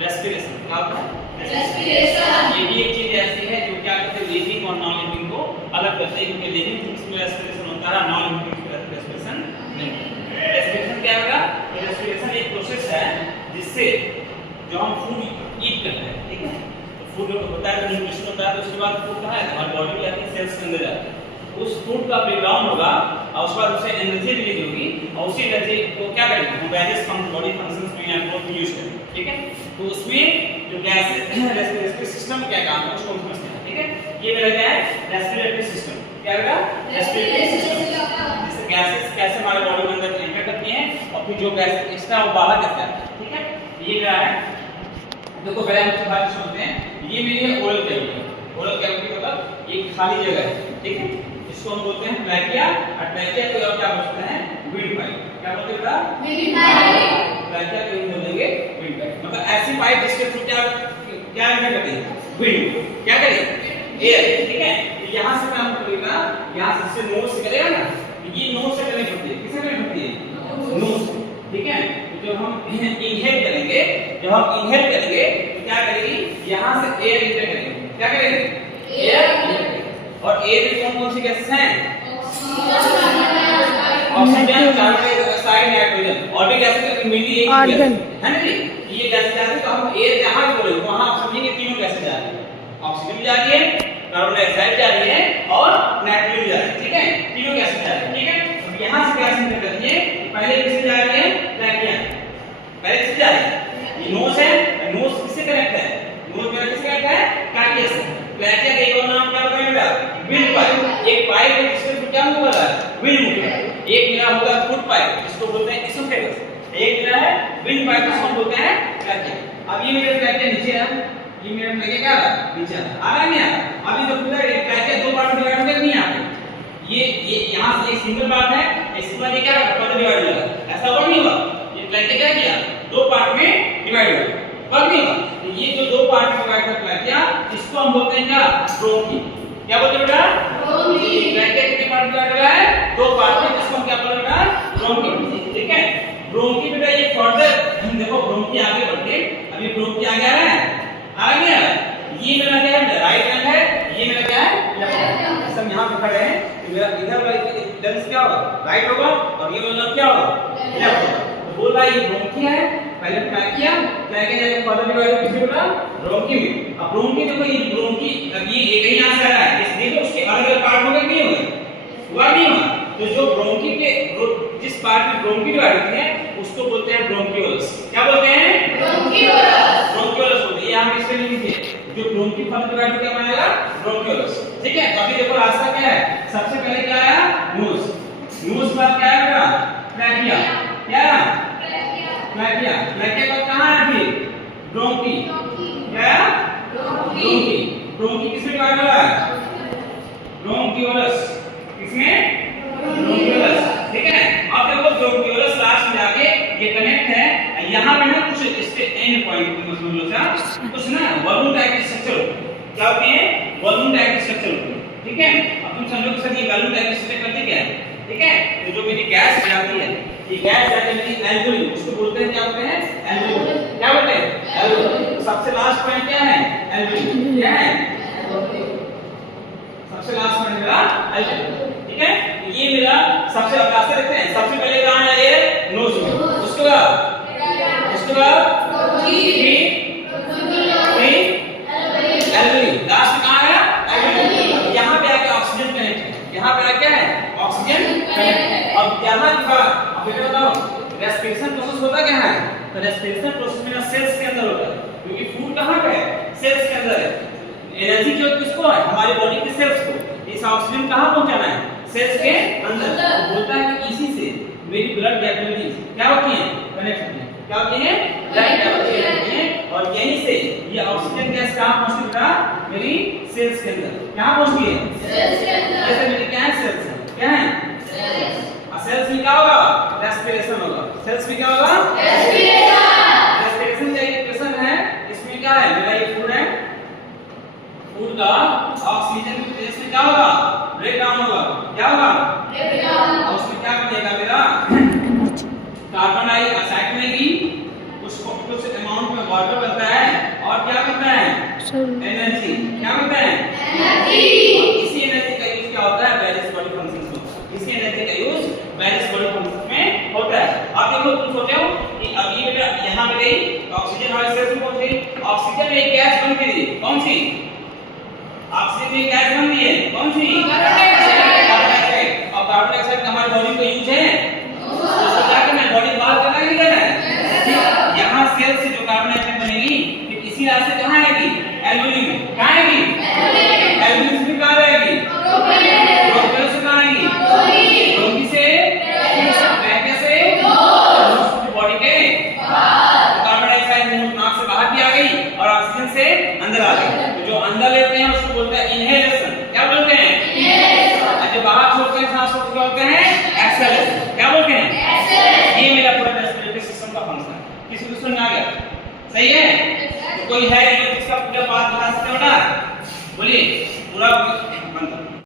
Respiration. क्या होता है? रेस्पिरेशन। ये भी एक चीज ऐसी है जो क्या करते हैं, लिविंग और नॉन लिविंग को अलग करते हैं, क्योंकि लिविंग थिंग्स में रेस्पिरेशन होता है, नॉन लिविंग में रेस्पिरेशन नहीं। रेस्पिरेशन क्या होगा? रेस्पिरेशन एक प्रोसेस है जिससे जो हम फूड ईट करते हैं, ठीक है, तो फूड होता है, न्यूट्रिशन होता है, तो उसके बाद फूड कहाँ है, हमारी बॉडी में जाके सेल्स के अंदर जाता है, उस फूड का ब्रेकडाउन होगा और उसके बाद उससे एनर्जी रिलीज होगी और उसी एनर्जी को क्या करेंगे हम वेरियस बॉडी फंक्शंस में या ग्रोथ में यूज करेंगे, ठीक है। तो उसमें जो गैस रेस्पिरेटरी सिस्टम क्या काम है उसको हम समझते हैं, ठीक है। ये मेरा क्या है, रेस्पिरेटरी सिस्टम। क्या होगा? Respiratory system. जैसे गैसेस कैसे हमारे बॉडी के अंदर एंटर करती हैं और फिर जो गैस एक्स्ट्रा वो बाहर जाता है, ठीक है। ये क्या है, देखो पहले हम बात सुनते हैं। ये मेरी है ओरल कैविटी। ओरल कैविटी मतलब ये खाली जगह है, ठीक है, इसको हम बोलते हैं ट्रैकिया, और ट्रैकिया को और क्या बोलते हैं, विंड पाइप। क्या बोलते हैं बेटा? Wind pipe. ट्रैकिया को हम बोलेंगे विंड पाइप, मतलब ऐसी पाइप जिसके थ्रू क्या एंटर करती है, विंड क्या करेगी, एयर, ठीक है। तो यहां से काम करेगा, यहां से नोज से करेगा ना, ये नोज से कनेक्ट होती है, किससे कनेक्ट होती है, नोज से, ठीक है। तो जब हम इनहेल करेंगे, जब हम इनहेल करेंगे तो क्या करेगी, यहां से एयर इंटर करेगी, क्या करेगी, एयर। और एयर में कौन सी गैसेस हैं, ऑक्सीजन, कार्बन डाइऑक्साइड, नाइट्रोजन, और भी गैसेस मेनली एक है ना जी। ये गैसेस जाते हैं, तो हम एयर जहां भी बोलेंगे वहां आप समझेंगे तीनों गैसेस जा रही है, ऑक्सीजन भी जा रही है, कार्बन डाइऑक्साइड जा रही है और नाइट्रोजन भी जा रही है, ठीक है, तीनों गैसेस जा रही है, ठीक है। अब यहां से गैस निकल रही है, पहले किससे जा रही है, ट्रैकिया, पहले किससे जा रही है, ये नोज है, नोज किससे कनेक्ट है, नोज में किससे कनेक्ट है, ट्रैकिया से। ट्रैकिया का एक और नाम क्या होता है बेटा, विंड पाइप। एक पाइप है जिसके थ्रू क्या मूव हो रहा है, विंड मूव हो रहा है। एक मेरा होगा फुट पाइप जिसको बोलते हैं इसोफेगस, एक मेरा है विंड पाइप जिसको बोलते हैं ट्रैकिया। अब ये मेरा ट्रैकिया नीचे है, ये मेरा ट्रैकिया क्या है, नीचे आ रहा है, नहीं आ रहा। अभी तो पूरा ट्रैकिया दो पार्ट में डिवाइड हो गया, नहीं आ रहा। ये यहां से एक सिंगल पार्ट है, इसके बाद ये क्या है, फर्दर डिवाइड हो गया, ऐसा और नहीं हुआ। ये ट्रैकिया क्या किया, दो पार्ट में डिवाइड हो गया, और नहीं हुआ। तो ये जो दो पार्ट में डिवाइड कर ट्रैकिया, इसको हम बोलते हैं क्या, ब्रोंकी। क्या बोलते हैं बेटा, ब्रोंकी। ट्रैकिया कितने पार्ट में डिवाइड हो रहा है, दो पार्ट में, जिसको हम क्या बोलते हैं, ब्रोंकी, ठीक है। ब्रोंकी बेटा ये फर्दर देखो, ब्रोंकी आगे बढ़ते, अभी ब्रोंकी आगे आ रहा है, आ गया। ये मेरा क्या है, राइट हैंड है, ये मेरा क्या है, लेफ्ट हैंड। सब यहां पे खड़े हैं, तो मेरा इधर वाला लेंस क्या होगा, राइट होगा, और ये वाला क्या होगा, लेफ्ट होगा। तो बोल रहा है ये ब्रोंकी है, पहले ट्रैकिया, ट्रैकिया जाके फर्दर डिवाइड हो किसमें बेटा, ब्रोंकी में। अब ब्रोंकी देखो, ये ब्रोंकी अब ये एक ही यहां से आ रहा है, इस देखो उसके अलग-अलग पार्ट हो गए, नहीं हो गए, हुआ नहीं हुआ। तो जो ब्रोंकी के जिस पार्ट में ब्रोंकी डिवाइड होती है उसको बोलते हैं ब्रोंकियोलस। क्या बोलते हैं, ब्रोंकियोलस। ब्रोंकियोलस बोलते हैं, यहां पे इसके लिखिए, जो ब्रोंकी फर्स्ट डिवाइड होकर बनेगा ब्रोंकियोलस, ठीक है। तो अभी देखो रास्ता क्या है, सबसे पहले क्या आया, नोज, नोज बाद क्या आएगा, ट्रैकिया, क्या ट्रैकिया, ट्रैकिया का कहां है फिर, ब्रोंकी, क्या ब्रोंकी, ब्रोंकी किसमें डिवाइड हो रहा है, ब्रोंकियोलस, किसमें, ब्रोंकियोलस, ठीक है। अब देखो ब्रोंकियोलस लास्ट में जाके ये कनेक्ट है, यहां पे ना कुछ इसके एंड पॉइंट पे समझ लो क्या, कुछ ना बलून टाइप की स्ट्रक्चर होती है, क्या होती है, बलून टाइप की स्ट्रक्चर होती है, ठीक है। अब तुम समझो कि सर ये बलून टाइप की स्ट्रक्चर करती क्या है, ठीक है। तो जो मेरी गैस जाती है, ये गैस जाती है मेरी एल्वियोली, उसको बोलते हैं, क्या बोलते हैं, एल्वियोली, क्या बोलते हैं, एल्वियोली। तो सबसे लास्ट पॉइंट क्या है, एल्वियोली, क्या है, सबसे लास्ट पॉइंट मेरा एल्वियोली, ठीक है। ये मेरा सबसे रास्ते देखते हैं, सबसे पहले कहां है, ये नोज में, उसके बाद एल्वियोली, लास्ट कहां है, एल्वियोली। यहां पे आके ऑक्सीजन कनेक्ट है, यहां पे क्या है, ऑक्सीजन कनेक्ट है। अब यहां की बात, अब बेटा बताओ रेस्पिरेशन प्रोसेस होता क्या है, तो रेस्पिरेशन प्रोसेस में सेल्स के अंदर होता है, क्योंकि फूड कहां पे है, सेल्स के अंदर है। एनर्जी जो किसको है, हमारी बॉडी के सेल्स को, इस ऑक्सीजन कहां पहुंचाना है, सेल्स के अंदर। तो बोलता है कि इसी से मेरी ब्लड कैपिलरीज क्या होती हैं, कनेक्ट होती हैं, क्या होती हैं, ब्लड कैपिलरीज होती हैं, और यहीं से ये ऑक्सीजन गैस कहां पहुंचती है, मेरी सेल्स के अंदर, कहां पहुंचती है, सेल्स के अंदर। जैसे मेरी क्या है, सेल्स है, क्या है, सेल्स। और सेल्स में क्या होगा, रेस्पिरेशन होगा, सेल्स में क्या होगा, रेस्पिरेशन। रेस्पिरेशन का एक क्वेश्चन है, इसमें क्या है, मेरा ये फूड है, फूड का ऑक्सीजन की वजह से क्या होगा, ब्रेक डाउन होगा, क्या होगा, ब्रेक डाउन। और उसमें क्या बनेगा मेरा, कार्बन डाइऑक्साइड बनेगी, उसको कुछ अमाउंट में वाटर बनता है, एनर्जी क्या होता है? एनर्जी। इसी एनर्जी का यूज क्या होता है? वेरियस बॉडी फंक्शंस में। इसी एनर्जी का यूज वेरियस बॉडी फंक्शंस में होता है। आप देखो, तुम सोचो कि अब ये बेटा यहां पे गई तो ऑक्सीजन हमारे सेल्स में पहुंच गई। ऑक्सीजन में एक गैस बन गई, कौन सी? ऑक्सीजन में गैस बन गई है, कौन सी? Carbon dioxide. और कार्बन डाइऑक्साइड का हमारी बॉडी का यूज है, उसको क्या करना है? बॉडी बाहर करना है, नहीं करना है? यहां सेल से जो कार्बन डाइऑक्साइड बनेगी फिर इसी रास्ते कहां आएगी? एल्वेओली में। कहां आएगी? एल्वेओली से कहां आएगी? ब्रोंकियल से कहां आएगी? ब्रोंकी से ब्रैकिया से बॉडी के कार्बन डाइऑक्साइड नाक से बाहर भी आ गई और ऑक्सीजन से अंदर आ गई। तो जो अंदर लेते हैं उसको बोलते हैं इनहेलेशन। क्या बोलते हैं? इनहेलेशन। और जो बाहर छोड़ते हैं सांस को क्या बोलते हैं? एक्सहेलेशन। क्या बोलते हैं? एक्सहेलेशन। ये मेरा पूरा रेस्पिरेटरी सिस्टम का फंक्शन है। किसी को समझ में आ गया? सही है? तो कोई है जो इसका पूरा बात बता सकते हो ना? बोलिए। पूरा बंद।